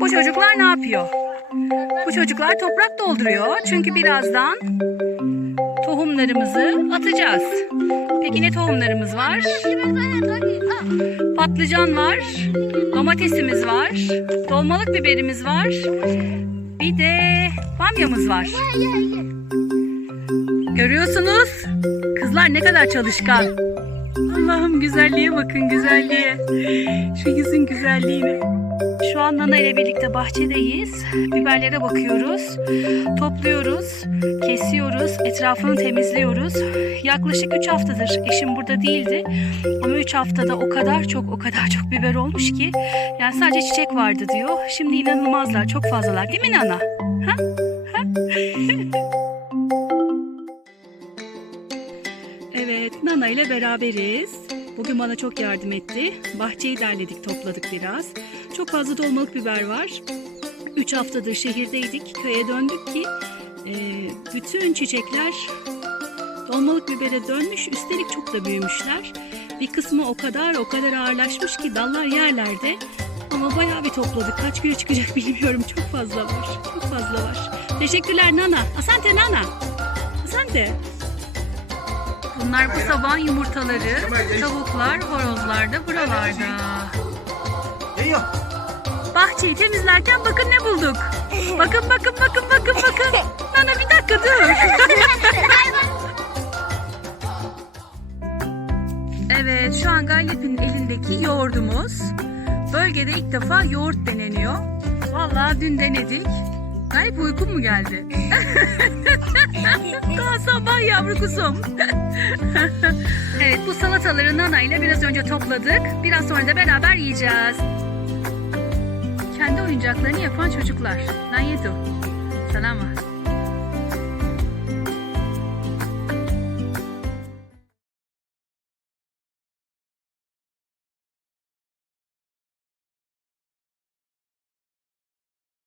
Bu çocuklar ne yapıyor? Bu çocuklar toprak dolduruyor. Çünkü birazdan tohumlarımızı atacağız. Peki ne tohumlarımız var? Patlıcan var, domatesimiz var, dolmalık biberimiz var. Bir de bamyamız var. Görüyorsunuz. Kızlar ne kadar çalışkan. Allah'ım güzelliğe bakın güzelliğe. Şu yüzün güzelliğine. An Nana ile birlikte bahçedeyiz. Biberlere bakıyoruz. Topluyoruz, kesiyoruz, etrafını temizliyoruz. Yaklaşık 3 haftadır eşim burada değildi. Ama 3 haftada o kadar çok o kadar çok biber olmuş ki. Yani sadece çiçek vardı diyor. Şimdi inanılmazlar, çok fazlalar. Değil mi Nana? Ha? Evet, Nana ile beraberiz. Bugün bana çok yardım etti. Bahçeyi derledik, topladık biraz. Çok fazla dolmalık biber var. 3 haftadır şehirdeydik, köye döndük ki e, bütün çiçekler dolmalık bibere dönmüş. Üstelik çok da büyümüşler. Bir kısmı o kadar o kadar ağırlaşmış ki dallar yerlerde. Ama bayağı bir topladık. Kaç kilo çıkacak bilmiyorum. Çok fazla var. Çok fazla var. Teşekkürler Nana. Asante Nana. Asante. Bunlar bu sabah yumurtaları, tavuklar, horozlar da buralarda. Bahçeyi temizlerken bakın ne bulduk. Bakın bakın bakın bakın bakın. Nana bir dakika dur. evet şu an Galyep'in elindeki yoğurdumuz. Bölgede ilk defa yoğurt deneniyor. Vallahi dün denedik. Gayip uykun mu geldi? Daha sabah yavru kuzum. evet bu salataları Nana ile biraz önce topladık. Biraz sonra da beraber yiyeceğiz. Oyuncaklarını yapan çocuklar. Yedim. Selam.